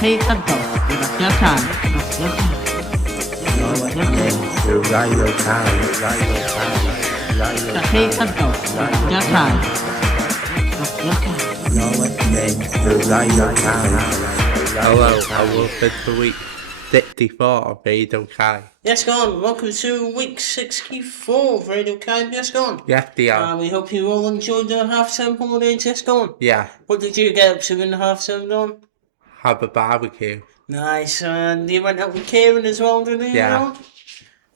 Canolfan Hello, and welcome to week 64 of Radio CAYB. Yes, go on. Welcome to week 64 of Radio CAYB. Yes, go on. Yes, dear. We hope you all enjoyed the half-term holidays. Yes, go on. Yeah. What did you get up to in the half-term, Don? Have a barbecue. Nice. And you went out with Kieran as well, didn't you? Yeah.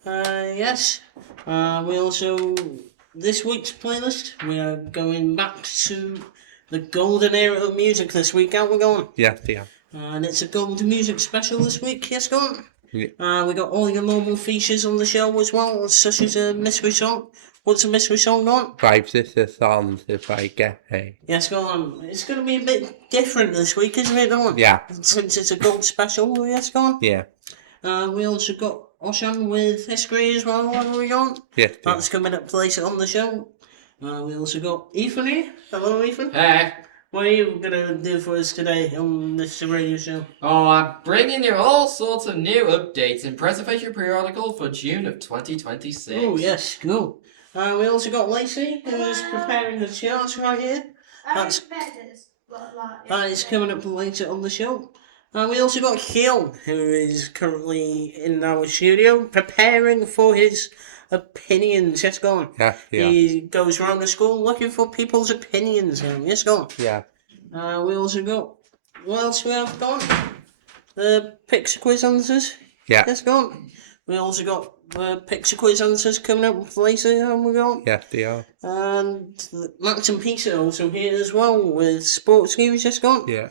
Yes. We also, this week's playlist, we are going back to the golden era of music this week. Out we going. Yes, dear. And it's a golden music special this week. Yes, go on. Yeah. We got all your normal features on the show as well, such as a mystery song. What's a mystery song on? 5 sister songs if I get paid. Yes, go on. It's going to be a bit different this week, isn't it, Don? Yeah. Since it's a gold special, yes, go on. Yeah. We also got Oshan with history as well, what have we got? Yes, dear. That's coming up later on the show. We also got Ethan here. Hello, Ethan. Hey. What are you going to do for us today on this radio show? Oh, I'm bringing you all sorts of new updates in Preservation Periodical for June of 2026. Oh, yes, cool. We also got Lacey, who is preparing the charts right here. That is coming up later on the show. We also got Sioe, who is currently in our studio, preparing for his opinions. Yes, go on. Yeah, yeah. He goes around the school looking for people's opinions. Yes, go on. Yeah. We also got, what else we have gone? The Pixar quiz answers. Yeah. Yes, go on. We also got the Pixar quiz answers coming up later, haven't we got? Yes, dear. And Max and Peter also here as well with sports news. Yes, go on. Yeah.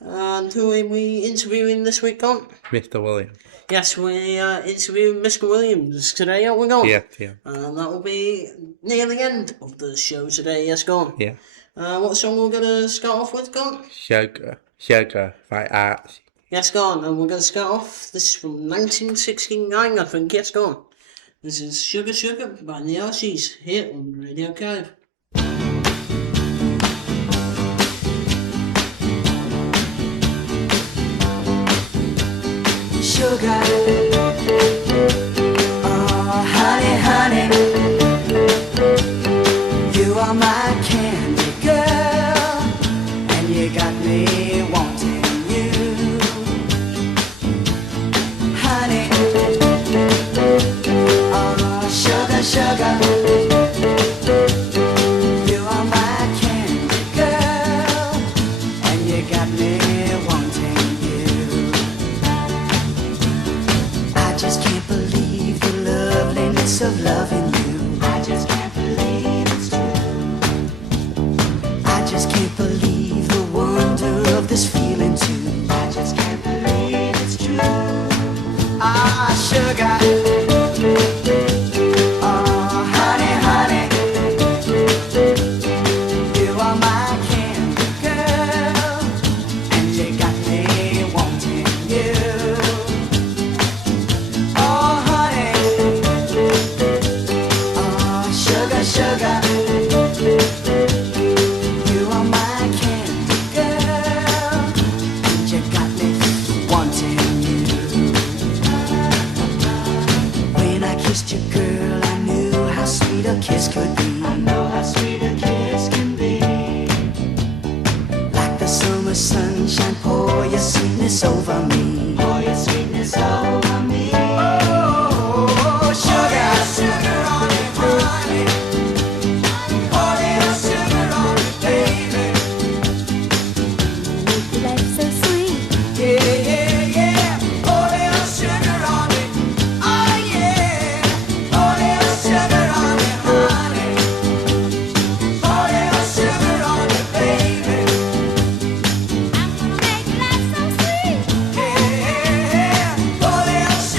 And who are we interviewing this week, on? Mr. William. Yes, we are interviewing Mr. Williams today, aren't we, going? Yes, dear. And that will be near the end of the show today. Yes, go on. Yeah. What song we're going to start off with, go on? Sugar by Arts. Yes, go on. And we're going to start off. This is from 1969, I think. Yes, go on. This is Sugar Sugar by the Archies here on Radio CAYB. Sugar, oh honey, honey, you are my candy girl, and you got me wanting you, honey, oh sugar, sugar, you are my candy girl, and you got me wanting you. I just can't believe the loveliness of loving you. I just can't believe it's true. I just can't believe the wonder of this feeling too. I just can't believe it's true. Ah, sugar. Oh, honey, honey. You are my candy girl, and you got me wanting you. Oh, honey, oh, sugar, sugar, you are my candy girl, and you got me wanting you. When I kissed you, girl, I knew how sweet a kiss could be. I know how sweet a kiss can be. Like the summer sunshine, pour your sweetness over me. Pour your sweetness over me. Oh, sugar, sugar on it, honey. Pour little sugar on it, baby. Life's so sweet. Yeah, yeah, yeah. Pour little sugar on it. Oh, yeah. Pour little sugar on it, honey. Pour little sugar on it, baby. I'm gonna make life so sweet. Yeah, pour little sugar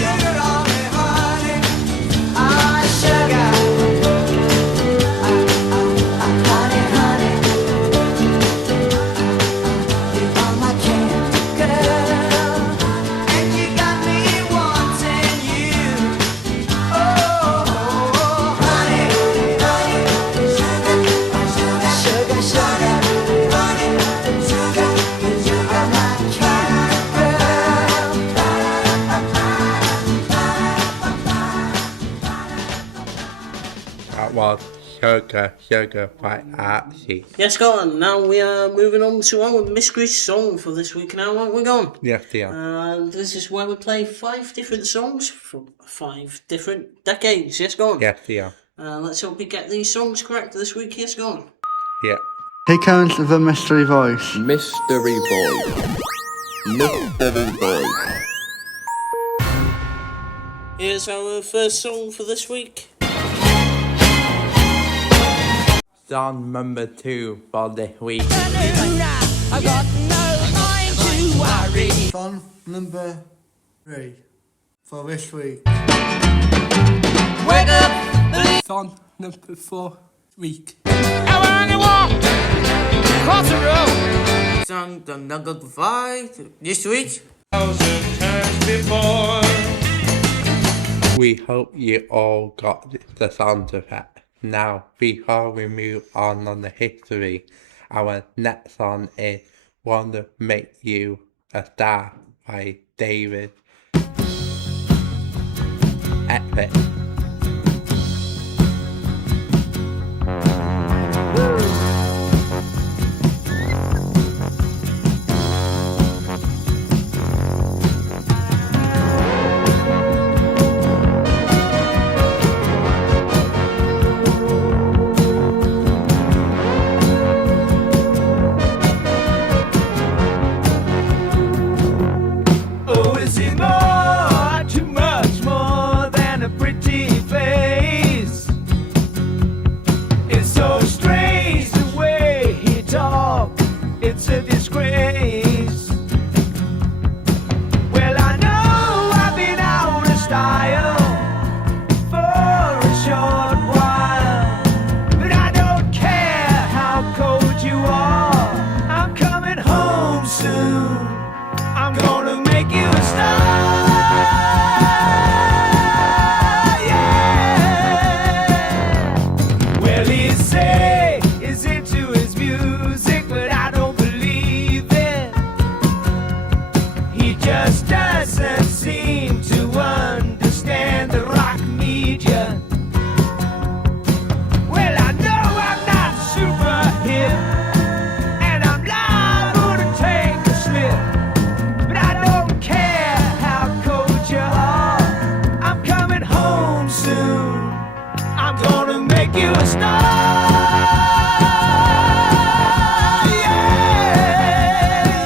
Sugar by Archie. Yes, go on. Now we are moving on to our mystery song for this week now, aren't we, going? Yes, dear. And this is where we play 5 different songs from 5 different decades. Yes, go on. Yes, dear. Let's hope we get these songs correct this week. Yes, go on. Yeah. Here comes the mystery voice. Mystery voice. Mystery voice. Here's our first song for this week. Song number 2 for this week. I've got no mind to worry. Song number 3 for this week. Wake up, Song number 4 week. I wanna walk across the road. Song number 5 this week. We hope you all got the sound of it. Now, before we move on the history, our next song is Wanna Make You a Star by David Epic. Oh, is it more, too much more than a pretty face? It's so strange the way he talks, it's a disgrace. Well, I know I've been out of style for a short while, but I don't care how cold you are, I'm coming home soon. I'm gonna make you a star, yeah. Well, he say he's into his music, but I don't believe it. He just doesn't seem to understand the rock media. Well, I know I'm not super hip, and I'm liable to take a slip. But I don't care how cold you are, I'm coming home soon. I'm gonna make you a star, yeah,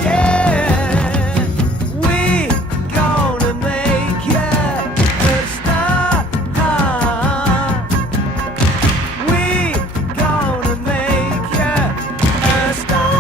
yeah. We gonna make you a star. We gonna make you a star.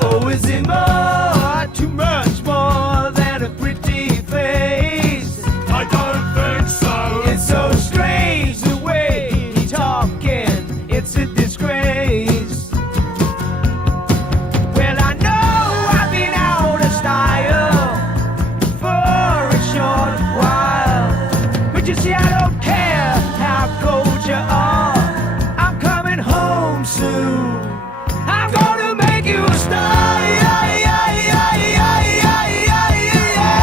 Oh, is it more, too much more than a pretty face? I don't think so. It's so strange the way he's talking, it's a disgrace. Well, I know I've been out of style for a short while, but you see, I don't care how cold you are, I'm coming home soon. I'm gonna make you a star, yeah, yeah, yeah, yeah, yeah, yeah, yeah.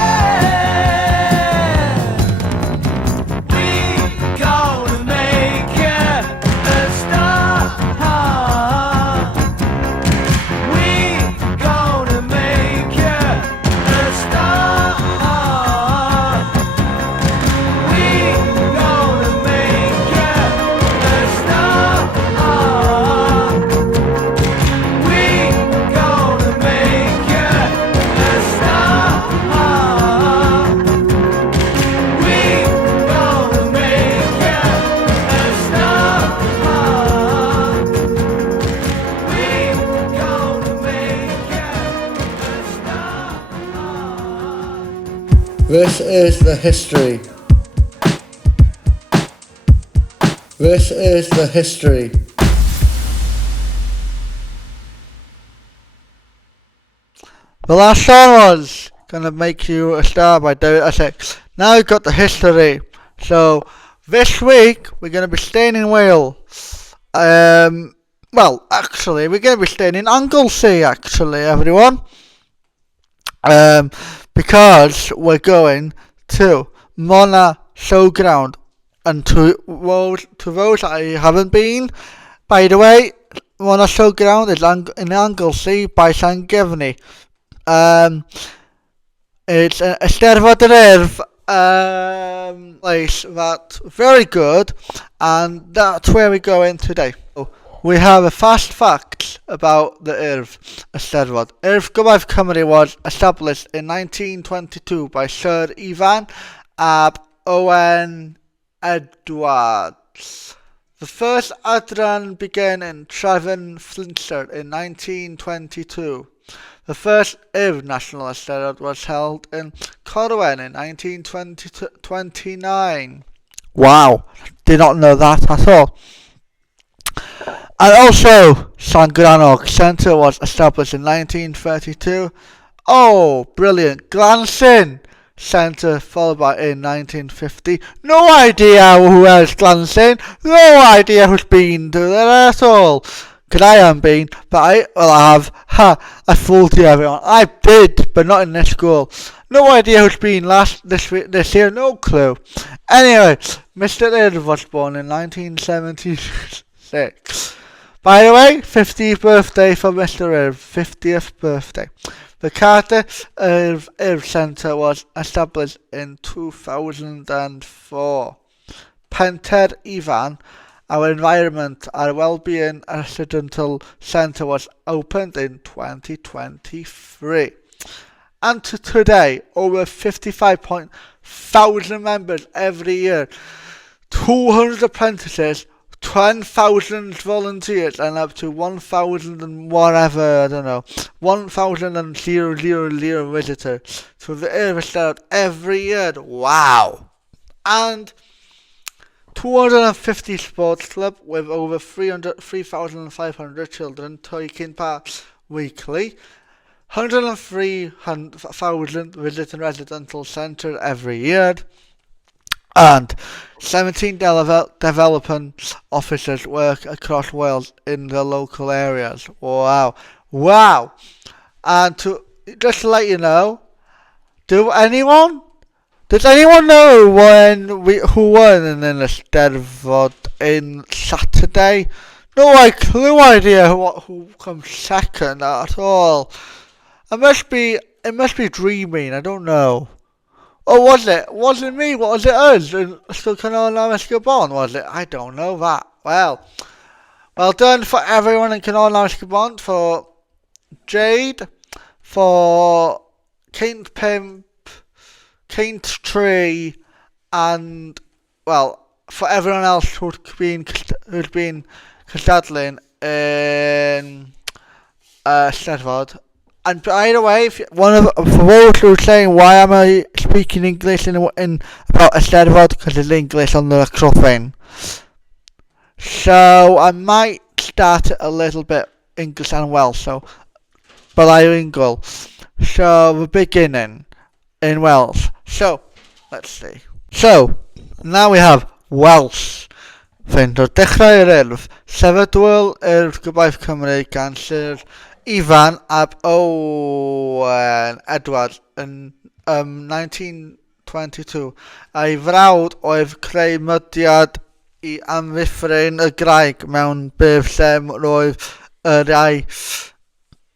We gonna make you a star. We gonna make you a star. We gonna make you a star. We gonna make you a star. We gonna make you a star. We gonna make you a star. This is the history. This is the history. The last song was Gonna Make You a Star by David Essex. Now we've got the history. So this week we're going to be staying in Wales. Well, actually, we're going to be staying in Anglesey, actually, everyone. Because we're going to Mona Showground. And to those that haven't been, by the way, Mona Showground is in Anglesey by Llangefni. It's a Eisteddfod yr Urdd place that's very good, and that's where we're going today. We have a fast fact about the Eisteddfod. Eisteddfod Cymru was established in 1922 by Sir Ifan ab Owen Edwards. The first adran began in Trefn, Flintshire in 1922. The first National Eisteddfod was held in chreu'n in 1929. Wow, did not know that at all. And also, Llangrannog Centre was established in 1932. Oh, brilliant. Glancing Centre followed by in 1950. No idea who else Glancing. No idea who's been to there at all. Because I haven't been, but I have. I fooled you, everyone. I did, but not in this school. No idea who's been this year. No clue. Anyway, Mr. Irv was born in 1976. By the way, 50th birthday for Mr. Irv. 50th birthday. The Carter Irv Centre was established in 2004. Penter Ifan, our environment, our well-being residential centre was opened in 2023. And to today, over 55,000 members every year, 200 apprentices, 10,000 volunteers, and up to 1,000 and whatever, I don't know, 1,000 visitors to the Eisteddfod every year. Wow! And 250 sports club with over 3,500 children taking part weekly. 103,000 visiting residential centre every year. And 17 development officers work across Wales in the local areas. Wow. Wow. And just to let you know, does anyone know who won in the Eisteddfod in Saturday? No idea who comes second at all. It must be dreaming, I don't know. Or was it me? What was it us? Still Canolfan Addysg Y Bont, was it? I don't know that. Well done for everyone in Canolfan Addysg Y Bont, for Jade, for Caint Pimp, Caint Tree, and for everyone else who's been cystadlu'n in Eisteddfod. And by the way, for those who are saying why am I speaking English in about Eisteddfod, because it's English on the chreu'n. So I might start it a little bit English and Welsh, bilingual. So the beginning in Welsh. So let's see. So now we have Welsh. Fynd o'r dechrau'r Urdd, sefydlwyr Urdd Gybaeth Cymru gan Sir Ifan ab Owen Edwards in 1922. Ei frawd oedd creu mydiad I amddiffyn y Graig mewn byd lle roedd yr iau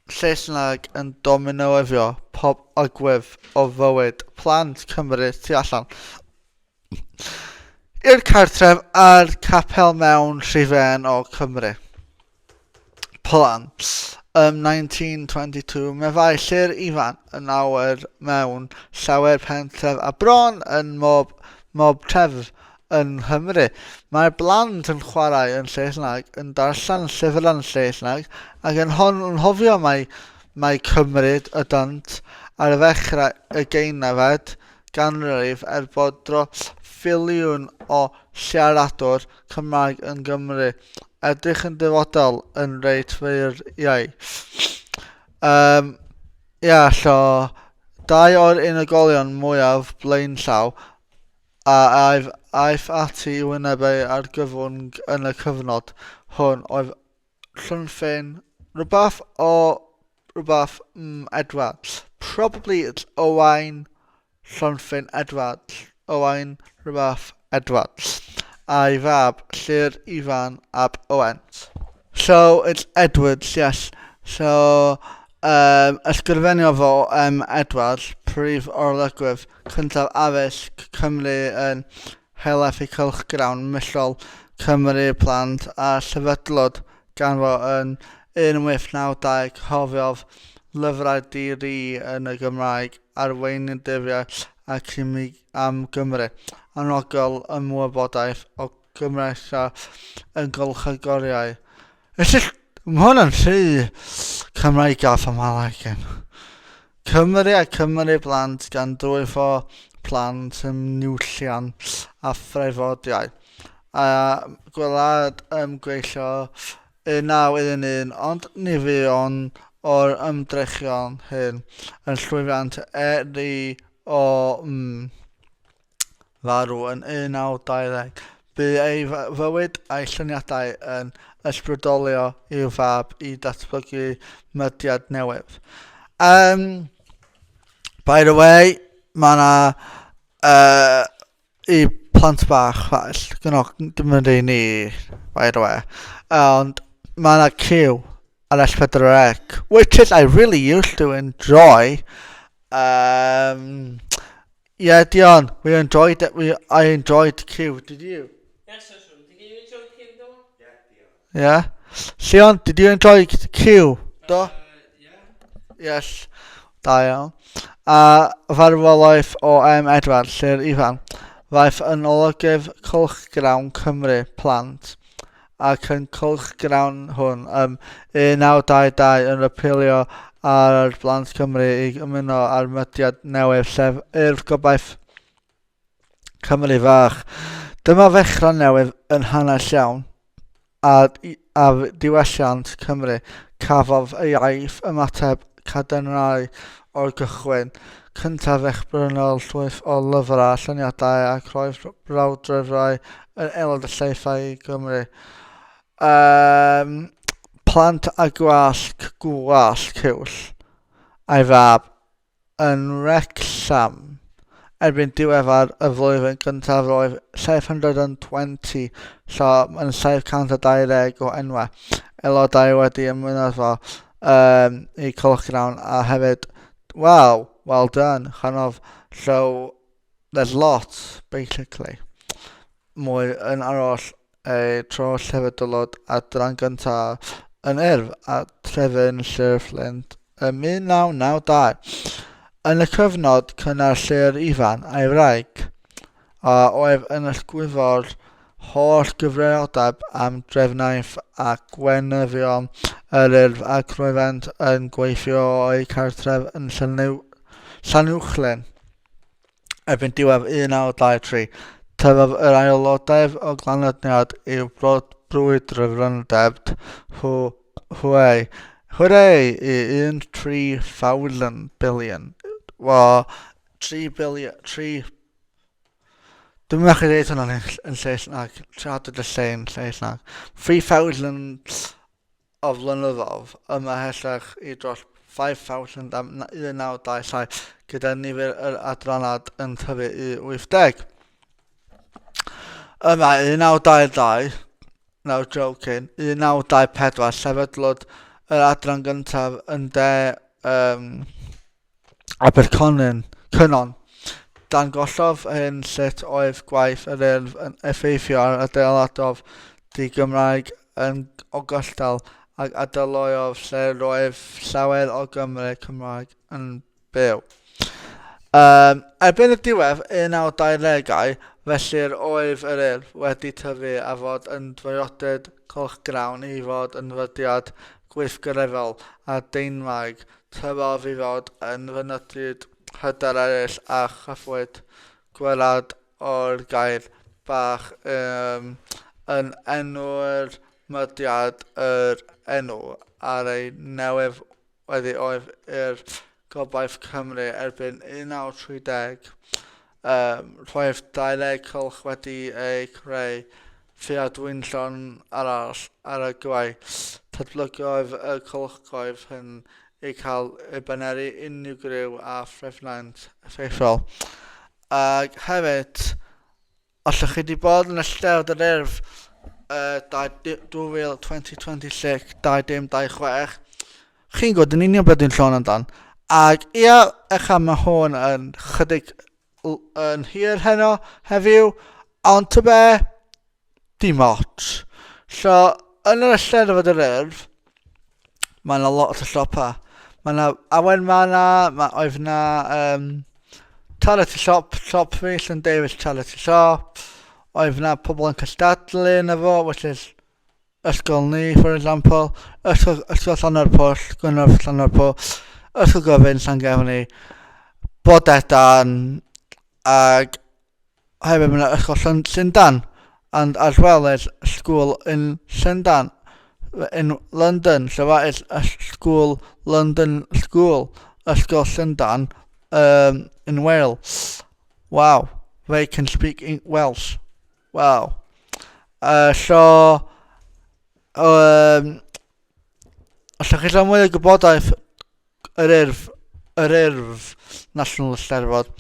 Saesneg yn dominoweddio pob agwedd o fywyd plant Cymru tu allan i'r cartref a'r capel mewn rhifen o Cymru. Plant 1922, meddai Sir Ifan yn awyr mewn llawer pentref a bron yn mob tref yn Nghymru. Mae'r blant yn chwarae yn Saesneg, yn darllen llyfr yn Saesneg, ac yn hofio mae cymryd y dant ar y ddechrau y geunfed ganrif bod dros filiwn o siaradwr Cymraeg yn Gymru edrych yn dyfodol yn reit feirniau. So 2 o'r unigolion mwyaf blaenllaw a aeth ati I wynebau ar gyfwng yn y cyfnod. hwn oedd Llynffin rhywbeth Edward. Probably it's Owain Llynffin Edward. Owain rhywbeth Edward. A'i fab, Llyr Ifan ab Owens. So it's Edwards, yes. So ysgrifenio fo Edward, prif orlygwydd cyntaf addysg Cymru yn helaeth i cylchgrawn millol Cymru plant a sefydlod gan fo yn 1892 cofiodd lyfrau diri yn y Gymraeg arweinyddiaeth ac am Gymru. Anogol ymwybodaeth o Gymraeg yn golchagoriau. Mae hwnna'n rhy Cymraeg a Themaleg. Cymru a Cymru blant gan dwy fo plant yn niwllian a threfodiau. A gwelad gweithio 1911 ond nifion o'r ymdrechion hyn yn llwyddiant eri o farw yn 1920. Bu ei fywyd a'i lluniadau yn ysbrydolio i'w fab i datblygu mydiad newydd. By the way, mae yna i plant bach faell, dim yn ei ni, by the way, ond mae yna cyw ar S4C, which is I really used to enjoy. Yeah, Dion, we enjoyed it. I enjoyed Q. Did you? Yes, sir. Did you enjoy Q, Dyma? Yeah. Sion, did you enjoy Q? Do? Yeah. Yes. Da iawn. A farwolaeth o Edward, Llyr Ifan, ddaeth yn olygydd cylchgrawn Cymru plant ac yn cylchgrawn hwn 1922 yn apelio ar blant Cymru i ymuno ar mydiad newydd sef Urdd Gobaith Cymru Fach. Dyma ddechrau newydd yn hanes iawn a diwylliant Cymru cafodd y iaith ymateb cadarnhau o'r gychwyn. Cyntaf ecbrynol llwyth o lyfrau, lluniadau ac roedd brawddrefau yn aelod y Lleithau Cymru. Plant a gwasg cywll a'i fab yn Wrecsam erbyn diwedd y flwyddyn gyntaf roedd 720, so yn 720 o enwau aelodau wedi ymuno fo i cylchgrawn a hefyd, wow, well done, so there's lots, basically. Mwy yn aros tro llefydolod adran gyntaf yn Urdd a trefyn Llyr Fflint yn 1992. Yn y cyfnod cynnar Llyr Ifan a'i wraig oedd yn ysgrifennu'r holl gyfrifoldeb am drefnaeth a gwenyddion yr Urdd ac roeddent yn gweithio o'i cartref yn Llanuwchlyn erbyn diwedd 1923. Tyfodd yr aelodau o glanyddiad i'w brwydfrydeb hwyrei i 13,000 billion. Wel, 3 billion, dwi'n meddwl dweud hwnna'n yn Saesneg, siarad y lle'n Saesneg. 3,000 o flynyddoedd yma hellach i dros 5,000 am 1927 gyda nifer yr adrannau yn tyfu i 80. Yma 1922, no joking, 1924 sefydlwyd yr adran gyntaf yn Abercynon. Dangoslodd hyn sut oedd gwaith yr Urdd yn effeithio ar adeiladodd di-Gymraeg yn ogystal ac adeiliodd lle roedd llawer o Gymru Cymraeg yn byw. Erbyn y diwedd 1920au, felly'r oedd yr Urdd wedi tyfu a fod yn dwyodyd cylchgrawn i fod yn fyddiad gweithgareddol a deinmag, tyfodd i fod yn fynydyd hyder eraill a chyffwyd gwelad o'r gair bach yn enw'r mydiad yr enw ar ei newydd wedi oedd i'r Gobaith Cymru erbyn 1930. Roedd 20 cylch wedi ei creu fiadwynllon arall ar y gwaith. Datblygodd y cylchgoedd hyn i cael ei beneru unrhyw griw a phrefnaint effeithiol. Ac hefyd, os ydych chi wedi bod yn ystod yr urf 2026, chi'n gwybod yn union beth dwi'n sôn amdan. Ac ia, eich am y hwn yn chydig yn hir heno heddiw, ond ty be, dim ots. So, yn yr Eisteddfod yr Urdd, mae yna lot o siopa. Mae yna awen oedd yna charity shop fi, St David's Charity Shop. Oedd yna pobl yn cystadlu yn efo, which is ysgol ni, for example. Ysgol Llanarpwll, Gwynedd Llanarpwll, ysgol Gyfan, Llangefni, Bodedan, ag hefyd mae yna ysgol Llundan. And as well as a school in Llundan, in London. So that is a school, London school, Ysgol Llundan, in Wales. Wow, they can speak in Welsh. Wow. So, os ydych chi mwy o gwybodaeth yr urf National Eisteddfod,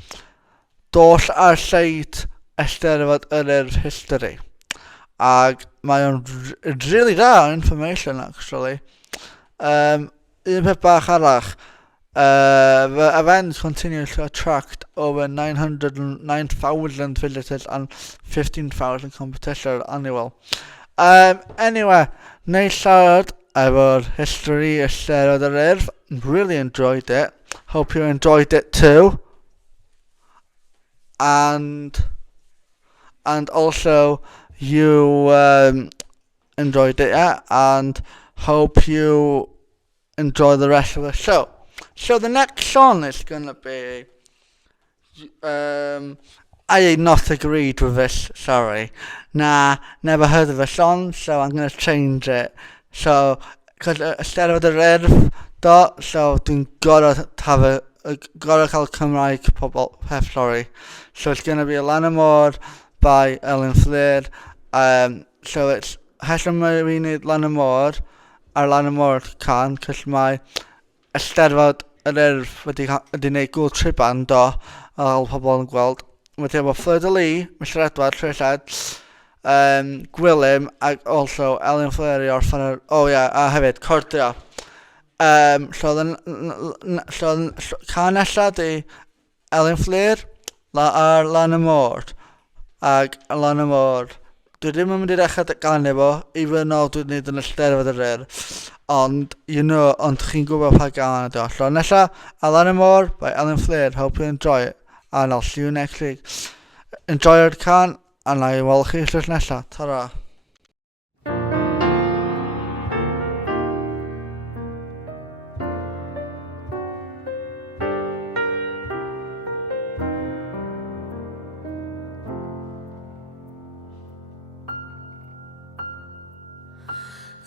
dos ar seid Eisteddfod yr Urf History. Ac mae o'n really da information, actually. Un peth bach arall. The event continues to attract over 9,000 visitors and 15,000 competitors annual. Anyway, nice siarad efo'r history Eisteddfod yr Urf. Really enjoyed it. Hope you enjoyed it too. And also you enjoyed it, yeah? And hope you enjoy the rest of the show. So the next song is going to be I not agreed with this, sorry. Nah, never heard of the song, so I'm going to change it. So, because instead of the red dot, so dwi'n gotta cael Cymraeg pobl, sorry. So it's going to be Lan y Môr by Ellen Flair. So it's Hesam we need Lan y Môr ar Lan y Môr can, cos mae Eisteddfod yr Urdd wedi gwneud gŵl triban do a pobl yn gweld. Wedi efo Fleur de Lis, Mr Edward Trilled, Gwilym, ac also Ellen Flair I orffan a hefyd Cordia. So can nesa di Ellen Flair ar Lan y Môr. Ac Lan y Môr. Dwi ddim yn mynd I ddechrau gan efo, even though dwi'n neud yn Eisteddfod yr Urdd. Ond chi'n gwybod pa gan ydo. So nesa, Lan y Môr by Ellen Flair. Hope you enjoy it. And I'll see you next week. Enjoy your can, and I will chi llys nesa. Ta-ra.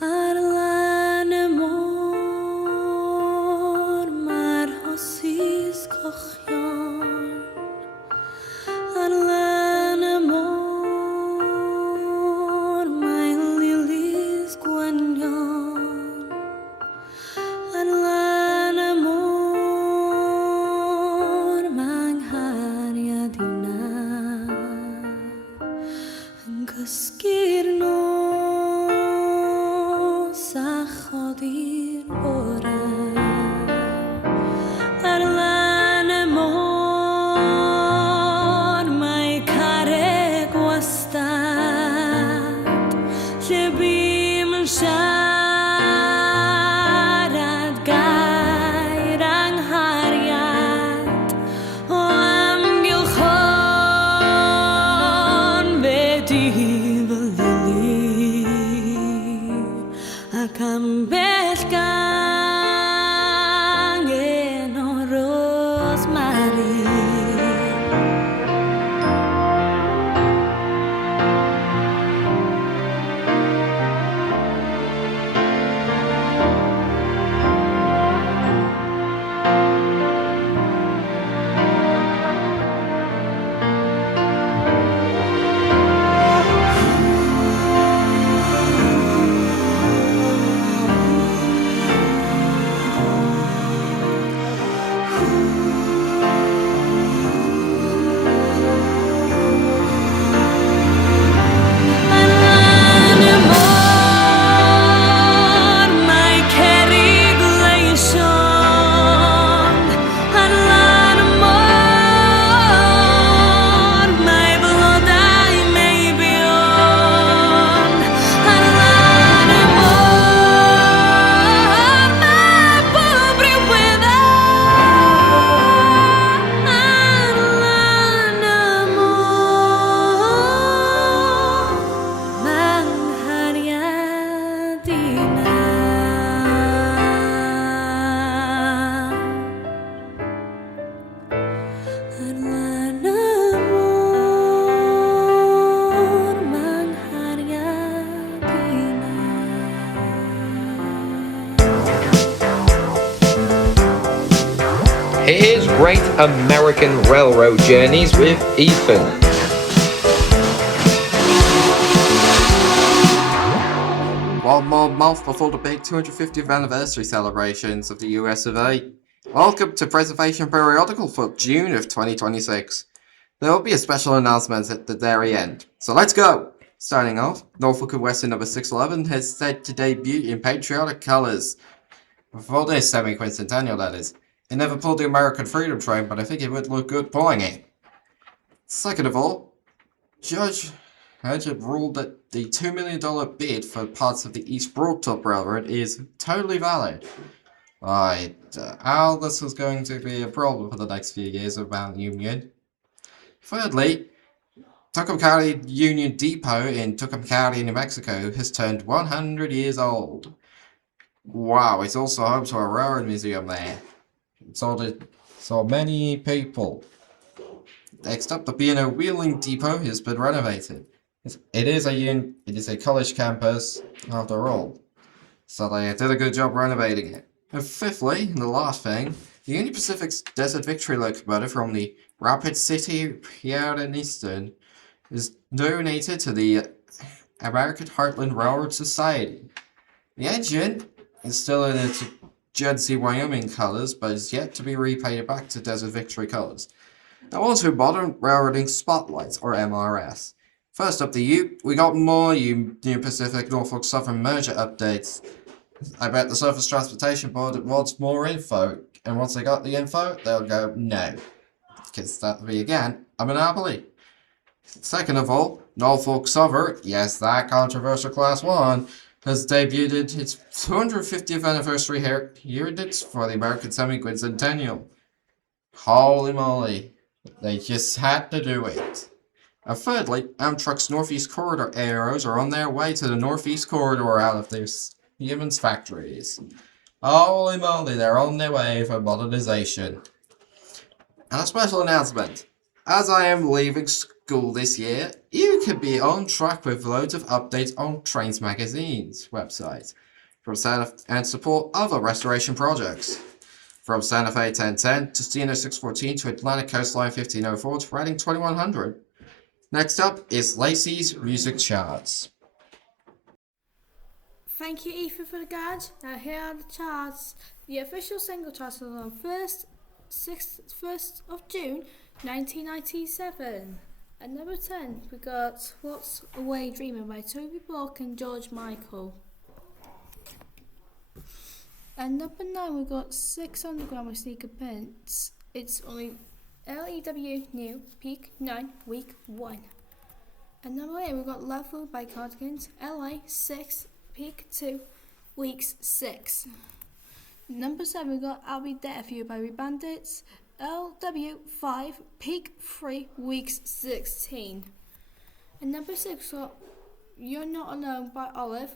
Ar Lan y Môr mae'r hosys cochion. Ar Lan y Môr Here's Great American Railroad Journeys with Ethan. One more month before the big 250th anniversary celebrations of the US of A. Welcome to Preservation Periodical for June of 2026. There will be a special announcement at the very end, so let's go! Starting off, Norfolk and Western number 611 has set to debut in patriotic colours. For this semi-quincentennial, that is. It never pulled the American Freedom Train, but I think it would look good pulling it. Second of all, Judge Hedgett ruled that the $2 million bid for parts of the East Broadtop Railroad is totally valid. How this is going to be a problem for the next few years of Mount Union. Thirdly, Tucumcari Union Depot in Tucumcari, New Mexico has turned 100 years old. Wow, it's also home to a railroad museum there. So many people. Next up, the B&O Wheeling Depot has been renovated. It is a college campus after all, so they did a good job renovating it. And fifthly, the last thing, the Union Pacific's Desert Victory locomotive from the Rapid City Pier and Eastern is donated to the American Heartland Railroad Society. The engine is still in its Jersey, Wyoming colors, but is yet to be repainted back to Desert Victory colors. Now on to Modern Railroading Spotlights, or MRS. First up, we got more Union Pacific Norfolk Southern merger updates. I bet the Surface Transportation Board wants more info, and once they got the info, they'll go no. Because that will be, again, a monopoly. Second of all, Norfolk Southern, yes, that controversial Class 1, has debuted its 250th anniversary heritage for the American Semi-Quincentennial. Holy moly, they just had to do it. And thirdly, Amtrak's Northeast Corridor arrows are on their way to the Northeast Corridor out of their Siemens factories. Holy moly, they're on their way for modernization. And a special announcement. As I am leaving school this year, you can be on track with loads of updates on Trains Magazine's website from and support other restoration projects. From Santa Fe 1010 to Steno 614 to Atlantic Coastline 1504 to Reading 2100. Next up is Lacey's Music Charts. Thank you, Ethan, for the guide. Now here are the charts. The official single chart was on 1st of June 1997. At number 10, we got What's Away Dreaming by Toby Block and George Michael. At number 9, we got 6 Underground by Sneaker Prince. It's only LEW New Peak 9 Week 1. At number 8, we got Level by Cardigans. LA 6 Peak 2 Weeks 6. Number 7, we got I'll Be There For You by Rebandits. LW 5 Peak 3 Weeks 16. And number 6, we got You're Not Alone by Olive.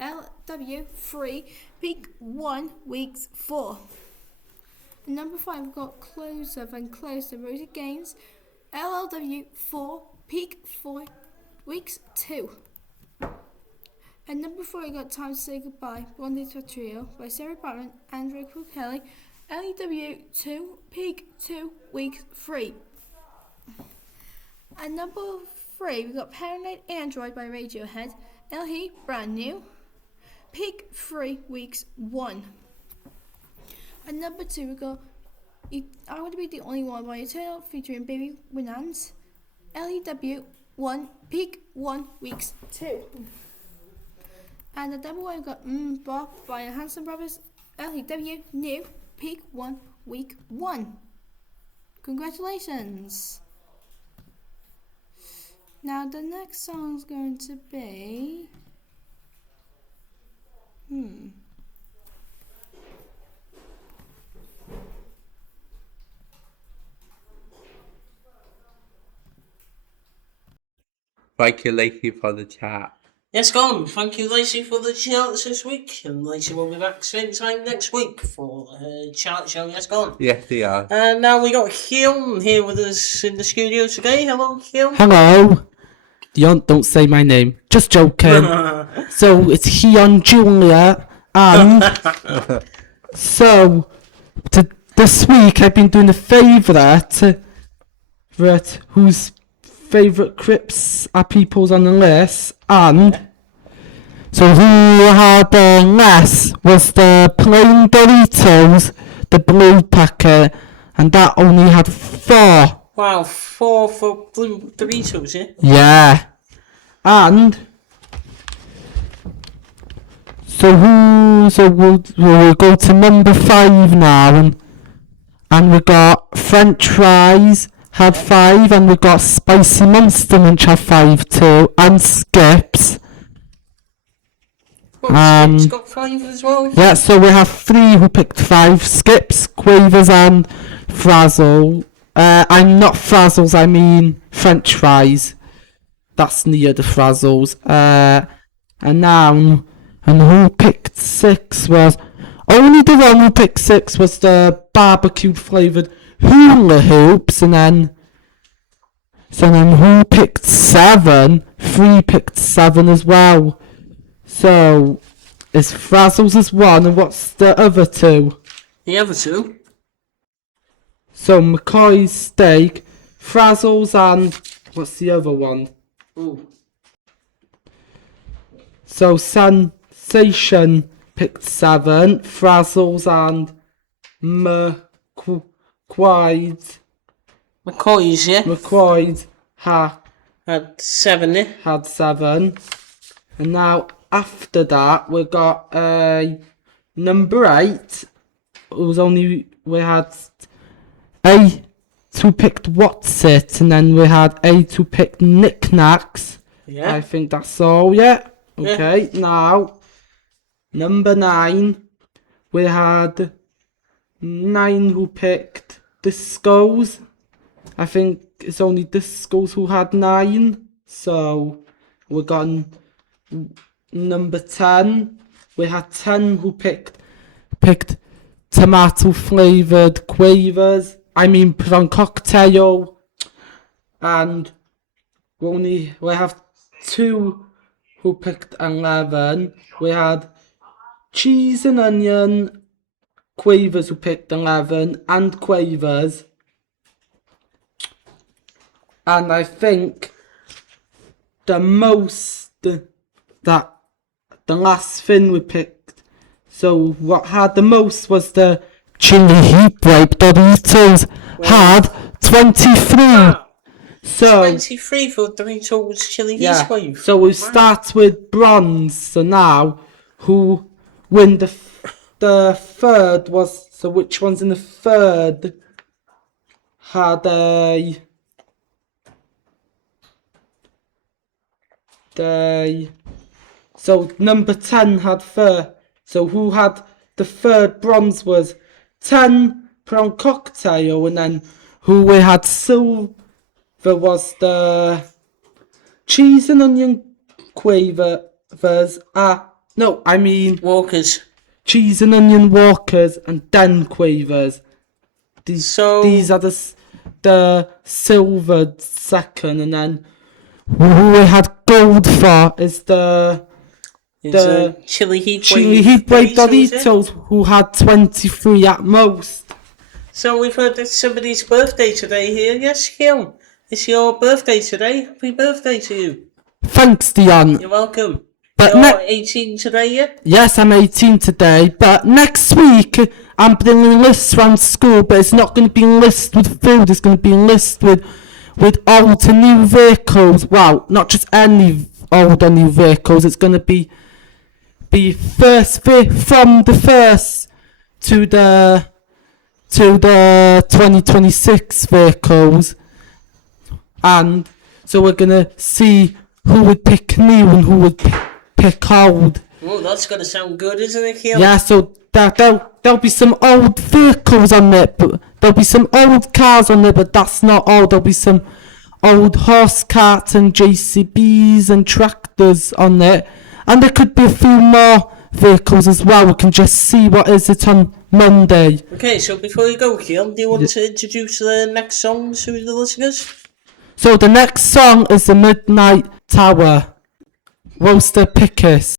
LW 3 Peak 1 Weeks 4. And number 5, we've got Closer Than Closer, Rosie Gaines. LLW 4 Peak 4 Weeks 2. And number 4, we got Time to Say Goodbye, Blondie to a Trio by Sarah Barron and Rick Kelly. LEW 2 Peak 2 Weeks 3. And number 3, we got Paranoid Android by Radiohead. LE Brand New Peak 3 Weeks 1. And number 2, we got I Want to Be the Only One by Eternal featuring Baby Winans. LEW 1 Peak 1 Weeks 2. And the number 1, we got Bob by the Hanson Brothers. LEW New Peak 1 Week 1. Congratulations. Now the next song's going to be Thank you, Lacey, for the chat. Yes, go on. Thank you, Lacey, for the charts this week. And Lacey will be back same time next week for her chart show. Yes, go on. Yes, they are. And now we got Chreu'n here with us in the studio today. Hello, Chreu'n. Hello. Don't say my name. Just joking. So it's Hyun Julia and so this week I've been doing a favourite, whose favourite crypts are people's on the list, and so who had less was the plain Doritos, the blue packet, and that only had 4. Wow, 4 for blue Doritos, yeah? Yeah. And so we'll go to number 5 now, and we got French fries had 5, and we got spicy monster munch had 5 too, and Skips. Skips got 5 as well. Yeah, so we have 3 who picked 5: Skips, Quavers, and Frazzle. I'm not Frazzles, I mean French fries. That's near the Frazzles. And who picked 6 was... Only the one who picked 6 was the barbecued flavoured hula hoops, and then who picked 7? 3 picked 7 as well. So, it's Frazzles as 1, and what's the other 2? The other 2? So, McCoy's steak, Frazzles, and what's the other one? Ooh. So, Sensation picked 7, Frazzles and McCoy's. McCoy's, yeah? McCoy's had 7, eh? Had 7. And now, after that, we got number 8. We had 8 who picked What's It, and then we had 8 who picked Knickknacks. Yeah. I think that's all, yeah. Okay, now, number 9, we had 9 who picked Discos. I think it's only Discos who had 9. So, we got number 10. We had 10 who picked tomato flavoured Quavers. I mean prawn cocktail. And we have 2 who picked 11. We had cheese and onion Quavers who picked 11, and Quavers. And I think the last thing we picked, so what had the most was the chili heat break Doritos, had 23. Wow. So 23 for Doritos chili heat wave. So we start with bronze. So now, who win the third was, so which ones in the third had so number 10 had so who had the third bronze was 10 prawn cocktail, and then who we had silver was the cheese and onion Quavers. No, I mean Walkers. Cheese and onion Walkers, and then Quavers. These are the silver second, and then who we had gold for is the chili heat wave Doritos, who had 23 at most. So we've heard it's somebody's birthday today here. Yes, Gil. It's your birthday today. Happy birthday to you. Thanks, Dion. You're welcome. But You're 18 today, yeah? Yes, I'm 18 today, but next week I'm bringing lists around school, but it's not going to be a list with food, it's going to be a list with old to new vehicles. Well, not just any old or new vehicles, it's going to be from the first to the 2026 vehicles. And so we're going to see who would pick new and who would pick old. Oh, that's going to sound good, isn't it, Gil? Yeah, so there'll be some old vehicles on there, but there'll be some old cars on there, but that's not all. There'll be some old horse carts and JCBs and tractors on there. And there could be a few more vehicles as well. We can just see what is it on Monday. Okay, so before you go, Gil, do you want to introduce the next song to the listeners? So the next song is The Midnight Tower, Roaster Pickus.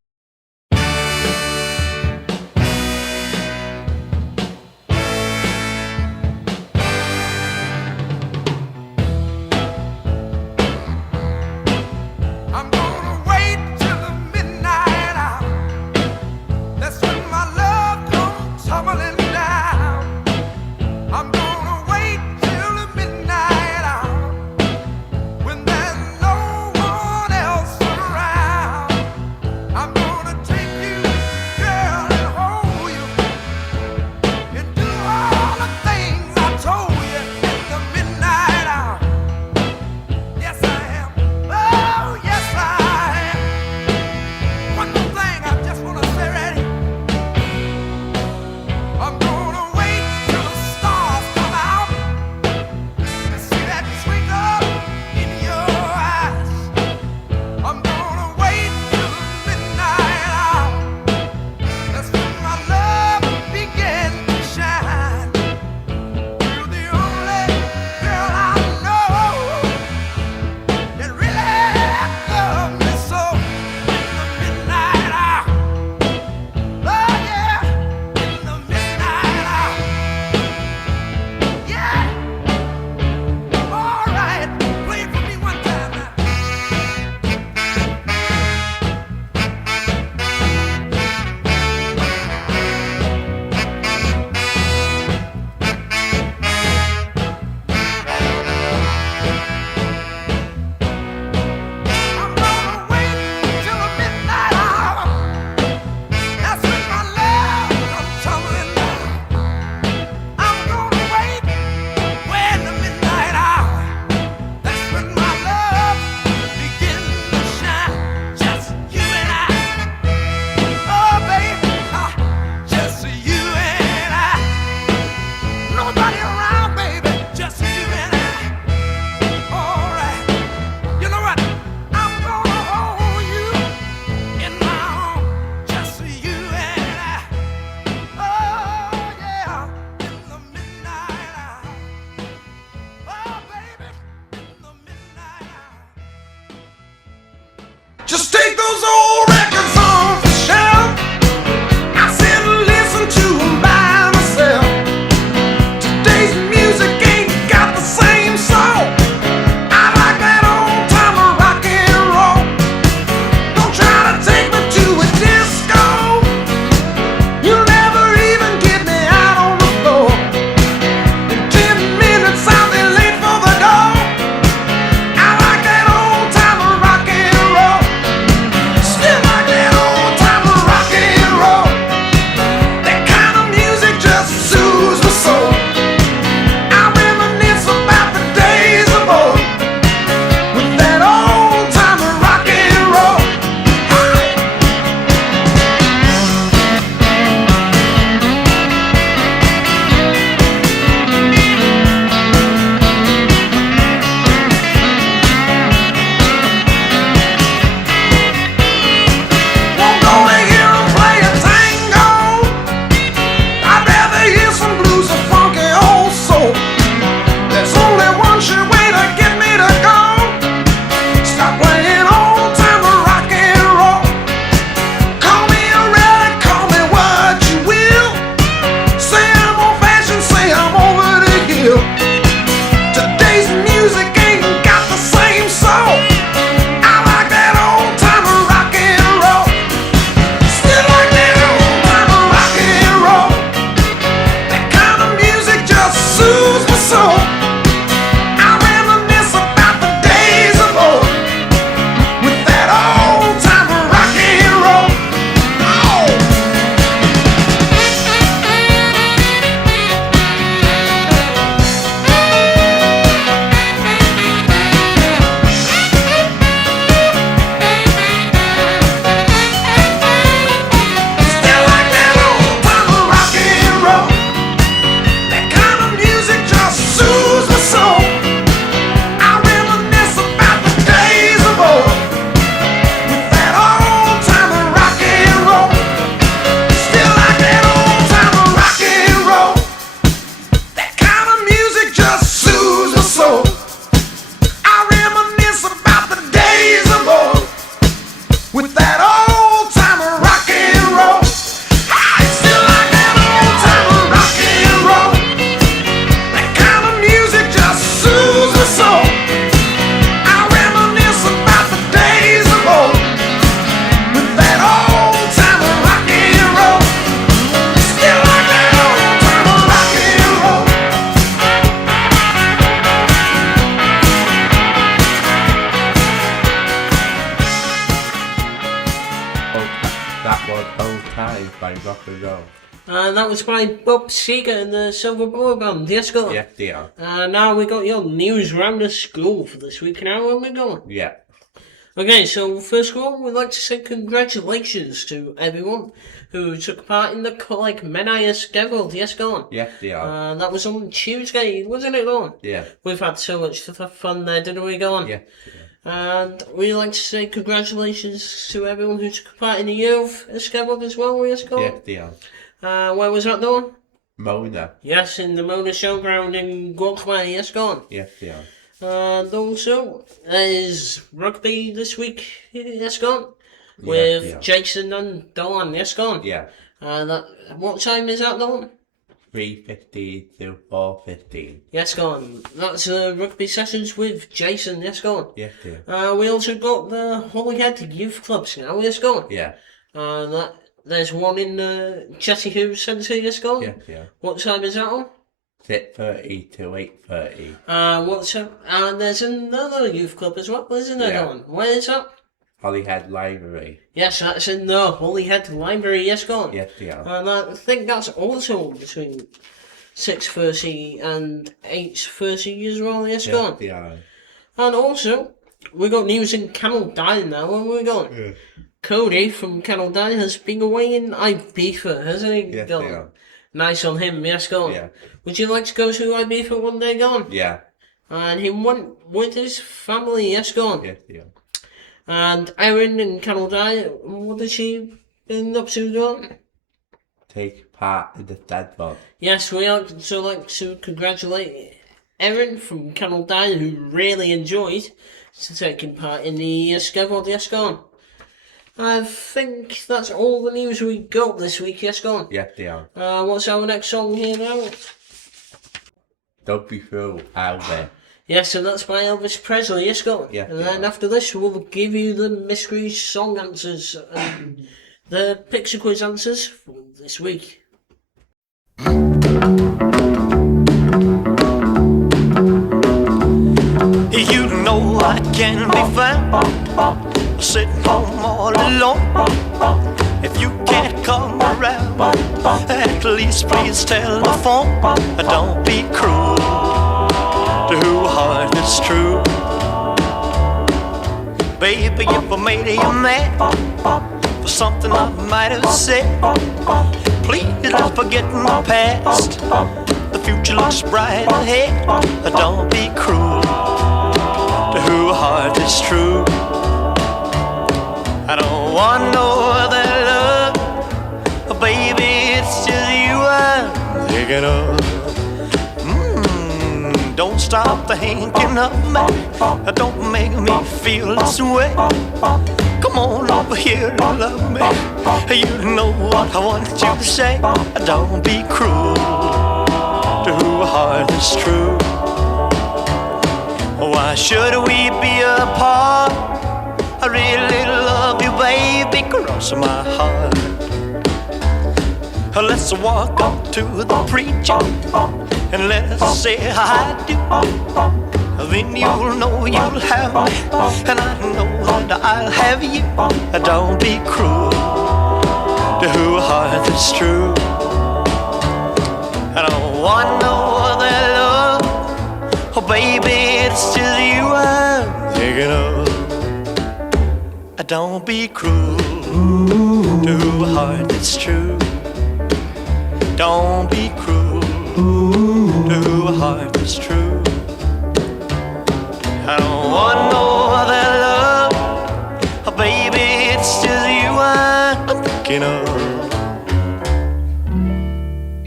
was by Bob Seger and the Silver Boy Band. Yes, go on. Yeah, they are. Now we got your news round the school for this week. Now where we going? Yeah. Okay, so first of all, we'd like to say congratulations to everyone who took part in the Coleg Menaius Gerddoriaeth. Yes, go on. Yeah, they are. That was on Tuesday, wasn't it, go on? Yeah. We've had so much fun there, didn't we, go on? Yeah. And we'd like to say congratulations to everyone who took part in the Youth Gerddoriaeth as well. Yes, go on. Yeah, they are. Where was that done? Mona. Yes, in the Mona Showground in Galway. Yes, go on. Yeah, they are. And also, there's rugby this week. Yes, go on. With Jason and Dawn. Yes, go on. Yeah. What time is that, Dawn? 3:15 to 4:15. Yes, go on. That's rugby sessions with Jason. Yes, go on. Yeah, they are. We also got the Holyhead Youth Clubs now. Yes, go on. Yeah. There's one in Chessie Hughes Centre. Yes, go on. Yeah, yeah. What time is that on? 6:30 to 8:30. There's another youth club as well, isn't there, Dawn? Where is that? Holyhead Library. Yes, that's in the Holyhead Library. Yes, go on. Yes, they are. And I think that's also between 6:30 and 8:30 as well. Yes, go on. They are. And also, we got news in Canolfan now. Where we going? Yeah. Cody from Canolfan has been away in Ibiza, hasn't he? Yes, Go they on. are. Nice on him. Yes, go on. Yeah. Would you like to go to Ibiza one day, go on? Yeah. And he went with his family. Yes, go on. Yes, they are. And Erin in Canolfan, what did she been up to, go on? Take part in the ddarganfod. Yes, we like to congratulate Erin from Canolfan, who really enjoyed taking part in the scaffold. Yes, go on. I think that's all the news we got this week. Yes, go on. Yes, they are. What's our next song here now? Don't be fooled, Albert. Yes, and that's by Elvis Presley. Yes, go on. Yeah, and then after this, we'll give you the mystery song answers and the picture quiz answers for this week. You know I can be found sitting home all alone. If you can't come around, at least please telephone. Don't be cruel to who heart is true. Baby, if I made you mad for something I might have said, please don't forget my past. The future looks bright ahead. Don't be cruel to who heart is true. I don't want no other love, baby, it's just you I'm thinking of. Don't stop thinking of me, don't make me feel this way. Come on over here and love me, you know what I want you to say. Don't be cruel to who heart is true. Why should we be apart? I really love you, baby, cross my heart. Let's walk up to the preacher and let's say I do. Then you'll know you'll have me, and I know that I'll have you. Don't be cruel to who heart is true. I don't want no other love, oh baby, it's just you I'm thinking of. Don't be cruel to who heart is true. Don't be cruel to who heart is true. I don't want no other love, oh baby, it's just you I'm thinking of.